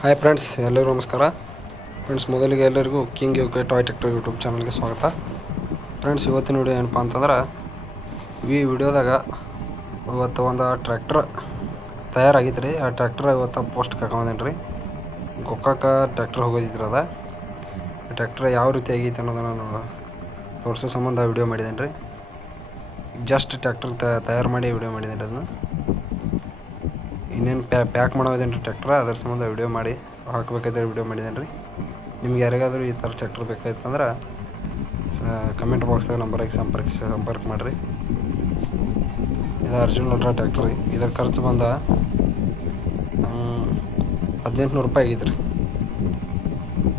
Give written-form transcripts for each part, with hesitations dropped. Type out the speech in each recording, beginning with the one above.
Hi friends, ಎಲ್ಲರಿಗೂ ನಮಸ್ಕಾರ. Friends, ಮೊದಲಿಗೆ ಎಲ್ಲರಿಗೂ king UK toy tractor YouTube ಚಾನಲ್ಗೆ ಸ್ವಾಗತ. ಫ್ರೆಂಡ್ಸ್, ಇವತ್ತಿನ ವಿಡಿಯೋ ಏನಪ್ಪ ಅಂತಂದ್ರೆ, ಈ ವಿಡಿಯೋದಾಗ ಇವತ್ತು ಒಂದು ಟ್ರ್ಯಾಕ್ಟರ್ ತಯಾರಾಗಿತ್ತು ರೀ. ಆ ಟ್ರ್ಯಾಕ್ಟರ್ ಇವತ್ತು ಪೋಸ್ಟ್ಗೆ ಹಾಕೊಂಡೇನಿ ರೀ. ಗೋಕಾಕ ಟ್ರ್ಯಾಕ್ಟರ್ ಹೋಗೋದಿತ್ತು ಅದ. ಟ್ರ್ಯಾಕ್ಟರ್ ಯಾವ ರೀತಿ ಆಗೈತೆ ಅನ್ನೋದನ್ನು ನಾನು ತೋರಿಸೋ ಸಂಬಂಧ ವಿಡಿಯೋ ಮಾಡಿದ್ದೇನೆ ರೀ. ಜಸ್ಟ್ ಟ್ರ್ಯಾಕ್ಟರ್ ತಯಾರು ಮಾಡಿ ವಿಡಿಯೋ ಮಾಡಿದ್ದೇನೆ ಅದನ್ನು. ಇನ್ನೇನು ಪ್ಯಾಕ್ ಮಾಡೋದೇನು ರೀ ಟ್ರ್ಯಾಕ್ಟರ್, ಅದರ ಸಂಬಂಧ ವಿಡಿಯೋ ಮಾಡಿ ಹಾಕಬೇಕಾದ್ರೆ ವಿಡಿಯೋ ಮಾಡಿದ್ದೇನೆ ರೀ. ನಿಮ್ಗೆ ಯಾರಿಗಾದರೂ ಈ ಥರ ಟ್ರ್ಯಾಕ್ಟರ್ ಬೇಕಾಯ್ತಂದ್ರೆ ಕಮೆಂಟ್ ಬಾಕ್ಸ್ದಾಗ ನಂಬರಿಗೆ ಸಂಪರ್ಕ ಮಾಡಿರಿ. ಇದು ಅರ್ಜುನ್ ಟ್ರ್ಯಾಕ್ಟರ್ ರೀ. ಇದರ ಖರ್ಚು ಬಂದ 1800 ರೂಪಾಯಿ ಆಗೈತೆ ರೀ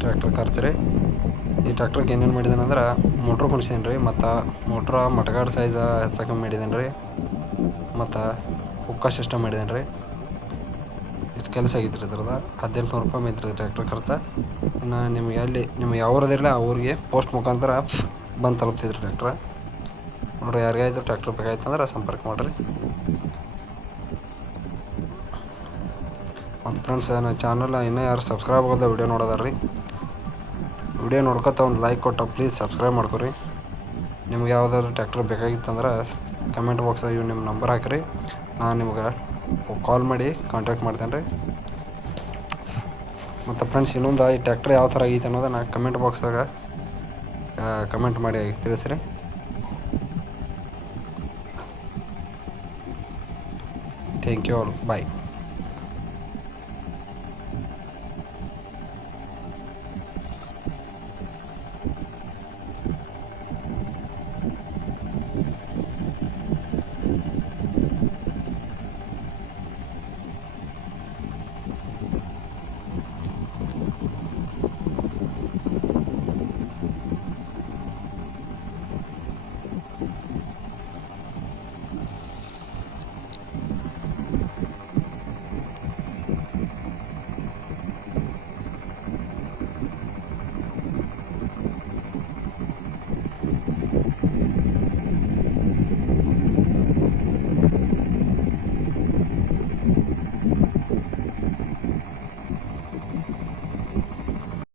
ಟ್ರ್ಯಾಕ್ಟರ್ ಖರ್ಚು ರೀ. ಈ ಟ್ರ್ಯಾಕ್ಟರ್ಗೆ ಏನೇನು ಮಾಡಿದ್ದೇನೆ ಅಂದ್ರೆ, ಮೋಟ್ರ್ ಹೊಣ್ಸೇನಿ ರೀ, ಮತ್ತು ಮೋಟ್ರ ಮಟಗಾಡ್ ಸೈಜ ಹೆಚ್ಚಕಮ್ಮಿ ಮಾಡಿದ್ದೇನೆ ರೀ, ಮತ್ತು ಹುಕ್ಕ ಸಿಸ್ಟಮ್ ಮಾಡಿದ್ದೇನೆ ರೀ. ಇಷ್ಟು ಕೆಲಸ ಆಗಿತ್ತು ರೀ ಇದ್ರದ್ದು. 1800 ರೂಪಾಯಿ ಐತ್ರಿ ಟ್ರ್ಯಾಕ್ಟರ್ ಖರ್ಚು. ಇನ್ನು ನಿಮ್ಗೆ ಯಾವ್ರದಿರಲಿ ಆ ಊರಿಗೆ ಪೋಸ್ಟ್ ಮುಖಾಂತರ ಬಂದು ತಲುಪ್ತಿದ್ರಿ ಟ್ರ್ಯಾಕ್ಟ್ರ್. ನೋಡಿರಿ, ಯಾರಿಗಾಯ್ತು ಟ್ರ್ಯಾಕ್ಟರ್ ಬೇಕಾಯ್ತಂದ್ರೆ ಸಂಪರ್ಕ ಮಾಡಿರಿ. ಮತ್ತು ಫ್ರೆಂಡ್ಸ್, ನನ್ನ ಚಾನಲ್ ಇನ್ನೂ ಯಾರು ಸಬ್ಸ್ಕ್ರೈಬ್ ಆಗೋದ ವಿಡಿಯೋ ನೋಡೋದಾರ ರೀ. ವಿಡಿಯೋ ನೋಡ್ಕೊತ ಒಂದು ಲೈಕ್ ಕೊಟ್ಟು ಪ್ಲೀಸ್ ಸಬ್ಸ್ಕ್ರೈಬ್ ಮಾಡ್ಕೊರಿ. ನಿಮ್ಗೆ ಯಾವುದಾದ್ರು ಟ್ರ್ಯಾಕ್ಟರ್ ಬೇಕಾಗಿತ್ತಂದ್ರೆ ಕಮೆಂಟ್ ಬಾಕ್ಸಾಗ ನಿಮ್ಮ ನಂಬರ್ ಹಾಕಿರಿ. ನಾನು ನಿಮ್ಗೆ ಕಾಲ್ ಮಾಡಿ ಕಾಂಟ್ಯಾಕ್ಟ್ ಮಾಡ್ತೇನೆ ರೀ. ಮತ್ತು ಫ್ರೆಂಡ್ಸ್, ಇನ್ನೊಂದು ಈ ಟ್ರ್ಯಾಕ್ಟರ್ ಯಾವ ಥರ ಆಗೈತೆ ಅನ್ನೋದನ್ನು ಕಮೆಂಟ್ ಬಾಕ್ಸ್ದಾಗ ಕಮೆಂಟ್ ಮಾಡಿ ತಿಳಿಸ್ರಿ. Thank you all. ಬಾಯ್.